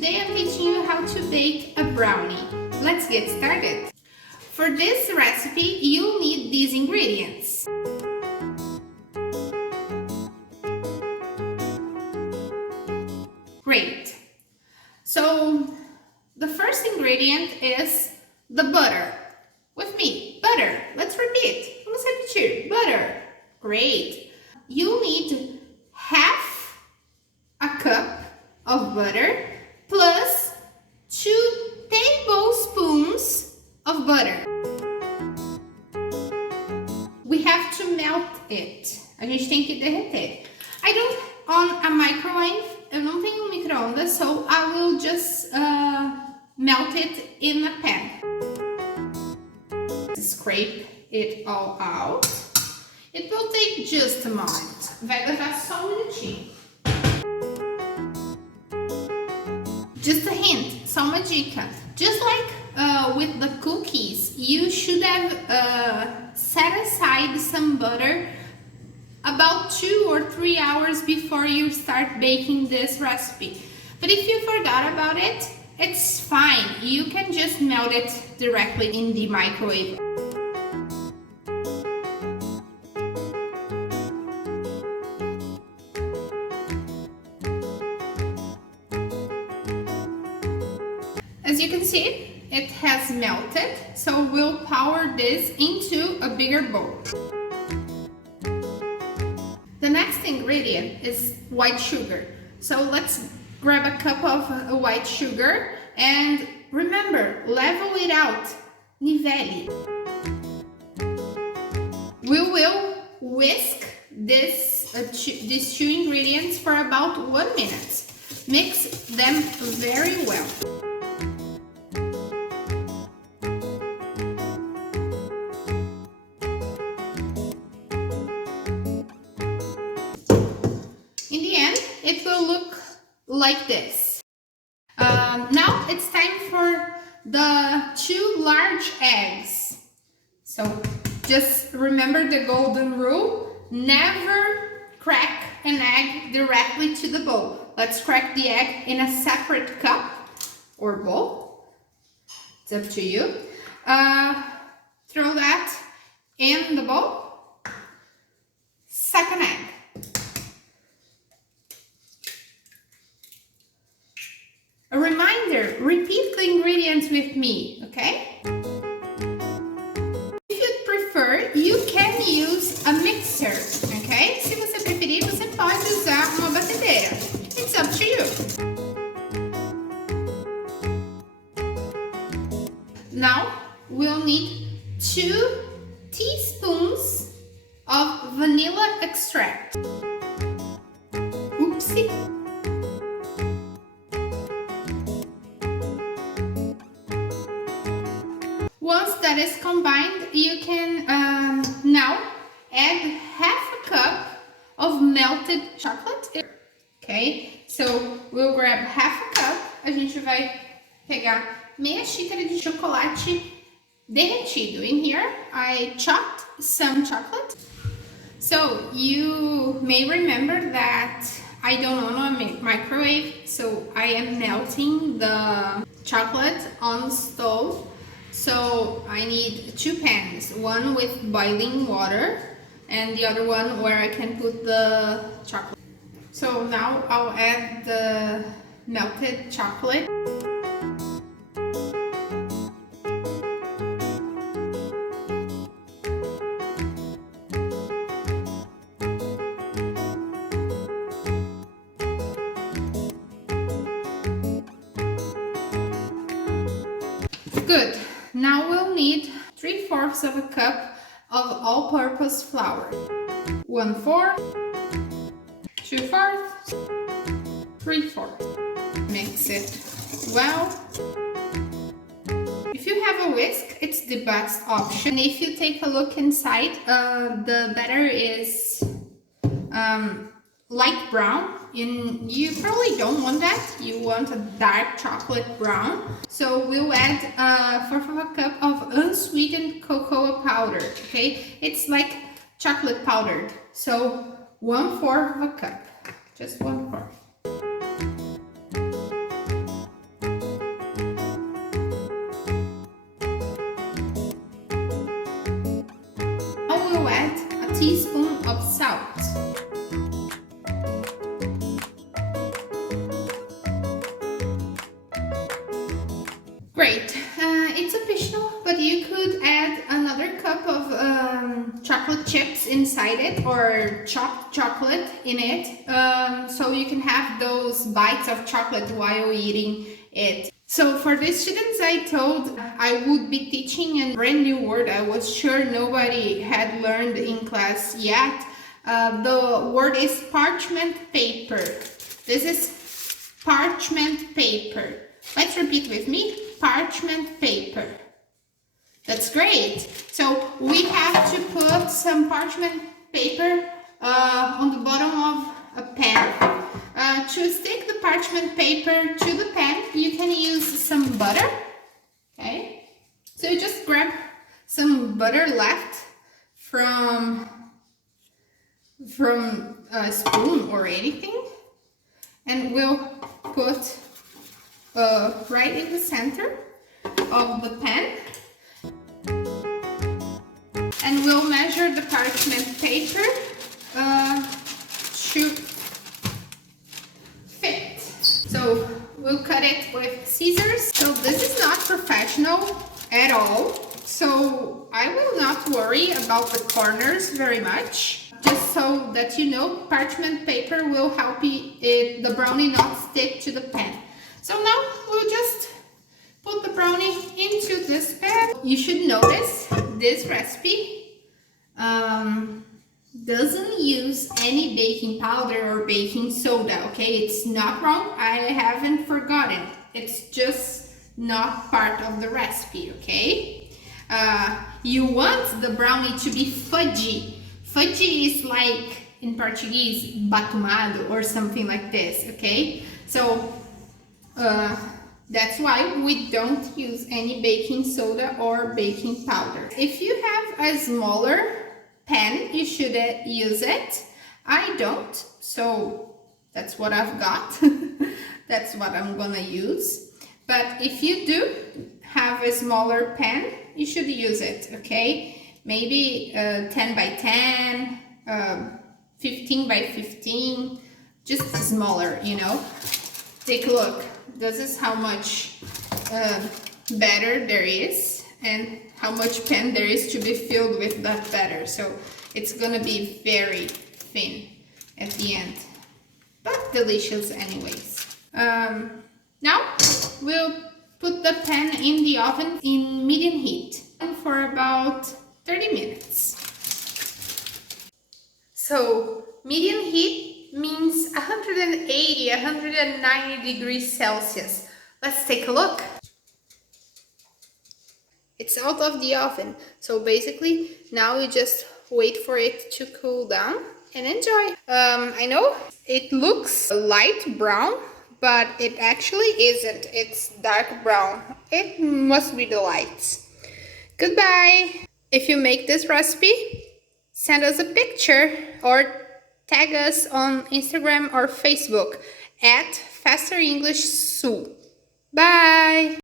Today I'm teaching you how to bake a brownie. Let's get started. For this recipe, you'll need these ingredients. Great. So the first ingredient is the butter. With me, butter. Let's repeat. Vamos repetir. Butter. Great. You'll need half a cup of butter plus 2 tablespoons of butter. We have to melt it. A gente tem que derreter. I don't on a microwave. Eu não tenho micro-ondas, so I will just melt it in a pan. Scrape it all out. It will take just a moment. Vai levar só minutinho. Just a hint, só uma dica. Just like with the cookies, you should have set aside some butter about 2 or 3 hours before you start baking this recipe. But if you forgot about it, it's fine. You can just melt it directly in the microwave. As you can see, it has melted, so we'll pour this into a bigger bowl. The next ingredient is white sugar. So let's grab a cup of white sugar and remember, level it out, nivele. We will whisk these two ingredients for about 1 minute. Mix them very well. It will look like this. Now it's time for the 2 large eggs. So just remember the golden rule. Never crack an egg directly to the bowl. Let's crack the egg in a separate cup or bowl. It's up to you. Throw that in the bowl. Second egg. A reminder, repeat the ingredients with me, okay? If you prefer, you can use a mixer, okay? Se você preferir, você pode usar uma batedeira. It's up to you. Now, we'll need 2 teaspoons of vanilla extract. Oopsie. Once that is combined, you can now add half a cup of melted chocolate. Okay, so we'll grab half a cup. A gente vai pegar meia xícara de chocolate derretido. In here, I chopped some chocolate. So you may remember that I don't own a microwave, so I am melting the chocolate on the stove. So I need 2 pans, one with boiling water and the other one where I can put the chocolate. So now I'll add the melted chocolate. Good. Now we'll need 3/4 of a cup of all-purpose flour. 1/4, 2/4, 3/4. Mix it well. If you have a whisk, it's the best option. If you take a look inside, the batter is light brown, and you probably don't want that. You want a dark chocolate brown. So we'll add 1/4 cup of unsweetened cocoa powder. Okay, it's like chocolate powdered. So 1/4 cup, just 1/4. teaspoon of salt. Great. It's optional, but you could add another cup of chocolate chips inside it, or chopped chocolate in it, so you can have those bites of chocolate while eating it. So for the students I told I would be teaching a brand new word I was sure nobody had learned in class yet. The word is parchment paper. This is parchment paper. Let's repeat with me. Parchment paper. That's great. So we have to put some parchment paper on the bottom of a pan. To stick the parchment paper to the pan, you can use some butter. Okay. So you just grab some butter left from a spoon or anything, and we'll put right in the center of the pan, and we'll measure the parchment paper to fit. So we'll cut it with scissors. So this is not professional at all, so I will not worry about the corners very much. Just so that you know, parchment paper will help the brownie not stick to the pan. So now we'll just put the brownie into this pan. You should notice this recipe doesn't use any baking powder or baking soda, okay? It's not wrong, I haven't forgotten. It's just not part of the recipe, okay? You want the brownie to be fudgy. Fudgy is like, in Portuguese, batumado or something like this, okay? So that's why we don't use any baking soda or baking powder. If you have a smaller pan, you should use it. I don't, so that's what I've got. That's what I'm gonna use. But if you do have a smaller pan, you should use it, okay? Maybe 10 by 10, 15 by 15, just smaller, you know? Take a look. This is how much batter there is and how much pan there is to be filled with that batter. So it's gonna be very thin at the end, but delicious anyways. Now we'll put the pan in the oven in medium heat for about 30 minutes. So medium heat means 180, 190 degrees Celsius. Let's take a look. It's out of the oven, so basically now you just wait for it to cool down and enjoy. I know it looks light brown, but it actually isn't. It's dark brown. It must be the lights. Goodbye. If you make this recipe, send us a picture or tag us on Instagram or Facebook at Faster English Sul. Bye!